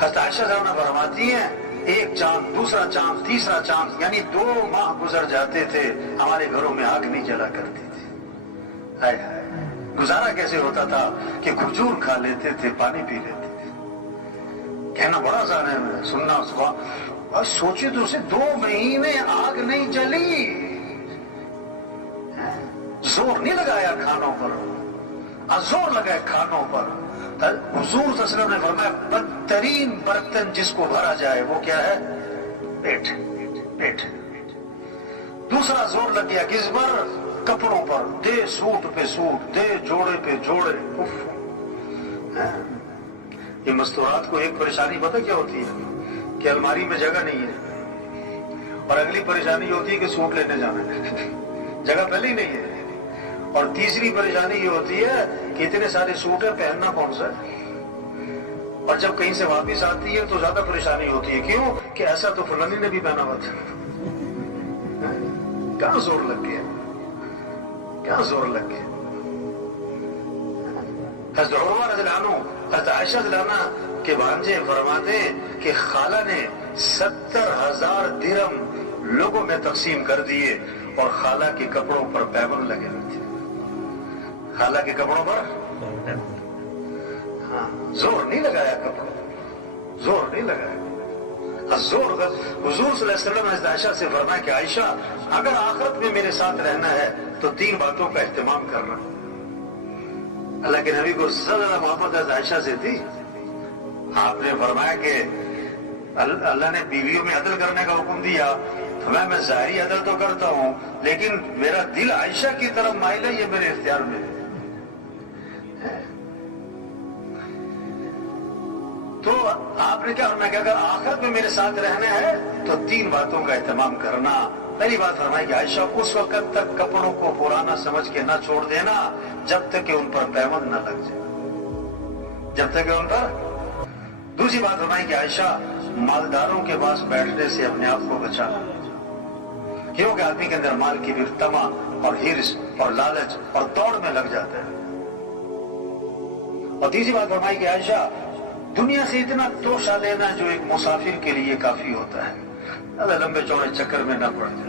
حضرت عائشہ صاحب فرماتی ہیں ایک چاند، دوسرا چاند، تیسرا چاند، یعنی 2 ماہ گزر جاتے تھے ہمارے گھروں میں آگ نہیں جلا کرتی تھی. ہائے ہائے، گزارا کیسے ہوتا تھا کہ کھجور کھا لیتے تھے، پانی پی لیتے تھے. کہنا بڑا آسان ہے، سننا صبح اور سوچے تو اسے 2 مہینے آگ نہیں جلی، زور نہیں لگایا کھانوں پر، زور لگائے کھانوں پر. حضور صلی اللہ علیہ وسلم نے فرمایا بدترین برتن جس کو بھرا جائے وہ کیا ہے؟ پیٹ. پیٹ. دوسرا زور لگ گیا کس پر؟ کپڑوں پر. دے سوٹ پہ سوٹ، دے جوڑے پہ جوڑے. یہ مستورات کو ایک پریشانی پتہ کیا ہوتی ہے؟ کہ الماری میں جگہ نہیں ہے، اور اگلی پریشانی ہوتی ہے کہ سوٹ لینے جانا ہے، جگہ پہلے ہی نہیں ہے. اور تیسری پریشانی یہ ہوتی ہے کہ اتنے سارے سوٹ ہیں، پہننا کون سا ہے. اور جب کہیں سے واپس آتی ہے تو زیادہ پریشانی ہوتی ہے. کیوں؟ کہ ایسا تو فلانی نے بھی پہنا ہوا تھا. کہاں زور لگ گیا، کہاں زور لگ گیا. حضرت عمر رضی اللہ عنہ، حضرت عائشہ رضی اللہ عنہ کے بھانجے فرماتے ہیں کہ خالہ نے 70,000 درہم لوگوں میں تقسیم کر دیے، اور خالہ کے کپڑوں پر پیبند لگے ہوئے تھے. خالہ کے کپڑوں پر زور نہیں لگایا، کپڑوں زور نہیں لگایا. زور حضور صلی اللہ علیہ وسلم نے عائشہ سے فرمایا کہ عائشہ اگر آخرت میں میرے ساتھ رہنا ہے تو 3 باتوں کا اہتمام کرنا. اللہ کے نبی کو زیادہ محبت عائشہ سے تھی. آپ نے فرمایا کہ اللہ نے بیویوں میں عدل کرنے کا حکم دیا، تو میں ظاہری عدل تو کرتا ہوں، لیکن میرا دل عائشہ کی طرف مائل ہے، یہ میرے اختیار میں ہے. تو آپ نے کیا فرمایا کہ اگر آخرت میں میرے ساتھ رہنا ہے تو 3 باتوں کا اہتمام کرنا. پہلی بات فرمائی کہ عائشہ اس وقت تک کپڑوں کو پرانا سمجھ کے نہ چھوڑ دینا جب تک کہ ان پر پیوند نہ لگ جائے، جب تک کہ ان پر. دوسری بات فرمائی کہ عائشہ مالداروں کے پاس بیٹھنے سے اپنے آپ کو بچانا، کیونکہ آدمی کے اندر مال کی بھی تما اور ہرس اور لالچ اور دوڑ میں لگ جاتا ہے. اور تیسری بات فرمائی کہ عائشہ دنیا سے اتنا توشہ لینا جو ایک مسافر کے لیے کافی ہوتا ہے، اللہ لمبے چوڑے چکر میں نہ پڑ جائے.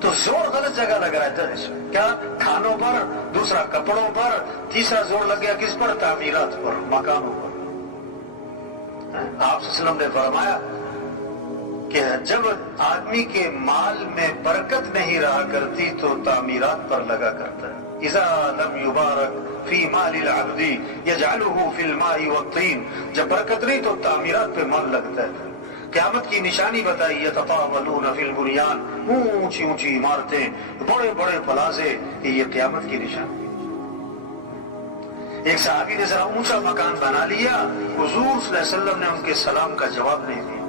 تو زور غلط جگہ لگ رہا ہے. کیا؟ کھانوں پر، دوسرا کپڑوں پر، تیسرا زور لگ گیا کس پر؟ تعمیرات پر، مکانوں پر. آپ صلی اللہ علیہ وسلم نے فرمایا کہ جب آدمی کے مال میں برکت نہیں رہا کرتی تو تعمیرات پر لگا کرتا ہے. اذا لم یبارک فی مال العبد یجعلہ فی الماء والطین. جب برکت نہیں تو تعمیرات پہ مال لگتا ہے. قیامت کی نشانی بتائی، یتطاولون فی البنیان، اونچی اونچی عمارتیں، بڑے بڑے پلازے، یہ قیامت کی نشانی. ایک صحابی نے ذرا اونچا مکان بنا لیا، حضور صلی اللہ علیہ وسلم نے ان کے سلام کا جواب نہیں دیا.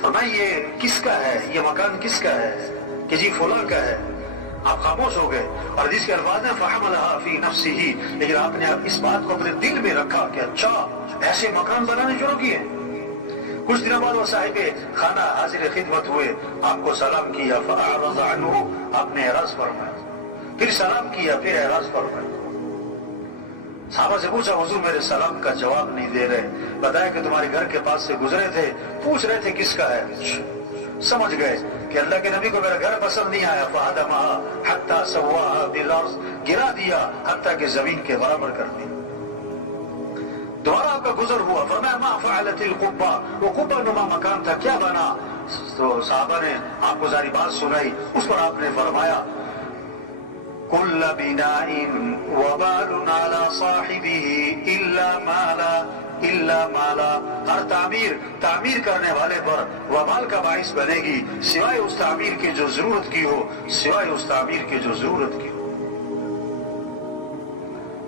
فرمایا یہ کس کا ہے، یہ مکان کس کا ہے؟ کہ جی فلاں کا ہے. آپ خاموش ہو گئے. اور حدیث کے الفاظ ہیں فحملها فی نفسہ، لیکن آپ نے اس بات کو اپنے دل میں رکھا کہ اچھا ایسے مکان بنانے شروع کیے. کچھ دنوں بعد وہ صاحب خانہ حاضر خدمت ہوئے، آپ کو سلام کیا، فاعرض عنہ، آپ نے اعراض فرمایا. پھر سلام کیا، پھر اعراض فرمایا. صحابہ سے پوچھا حضور میرے سلام کا جواب نہیں دے رہے. بتایا کہ تمہارے گھر کے پاس سے گزرے تھے، پوچھ رہے تھے کس کا ہے. سمجھ گئے کہ اللہ کے نبی کو میرا گھر پسند نہیں آیا. فہدمها حتی سواها بالارض، گرا دیا حتیٰ کہ زمین کے برابر کر دیا. دوبارہ آپ کا گزر ہوا، فرمایا ما فعلت القبہ، وہ قبہ نما مکان تھا کیا بنا؟ تو صحابہ نے آپ کو ساری بات سنائی. اس پر آپ نے فرمایا کل بناء وبال على صاحبه الا مالا. ہر تعمیر کرنے والے پر وبال کا باعث بنے گی سوائے اس تعمیر کی جو ضرورت کی ہو، سوائے اس تعمیر کی جو ضرورت کی ہو.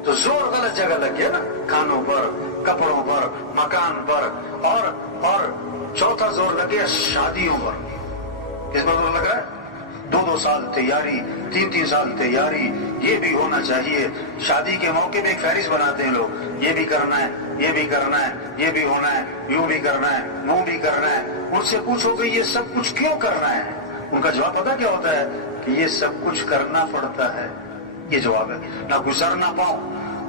تو زور غلط جگہ لگ گیا نا، کھانوں پر، کپڑوں پر، مکان پر. اور چوتھا زور لگ گیا شادیوں پر. کس پر زور لگ رہا ہے؟ 2 سال تیاری، 3 سال تیاری. یہ بھی ہونا چاہیے. شادی کے موقع میں ایک فہرست بناتے ہیں لوگ، یہ بھی کرنا ہے، یہ بھی کرنا ہے، یہ بھی ہونا ہے، یوں بھی کرنا ہے، وہ بھی کرنا ہے. ان سے پوچھو کہ یہ سب کچھ کیوں کرنا ہے؟ ان کا جواب پتہ کیا ہوتا ہے؟ کہ یہ سب کچھ کرنا پڑتا ہے. یہ جواب ہے. نہ گزر نہ پاؤں،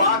5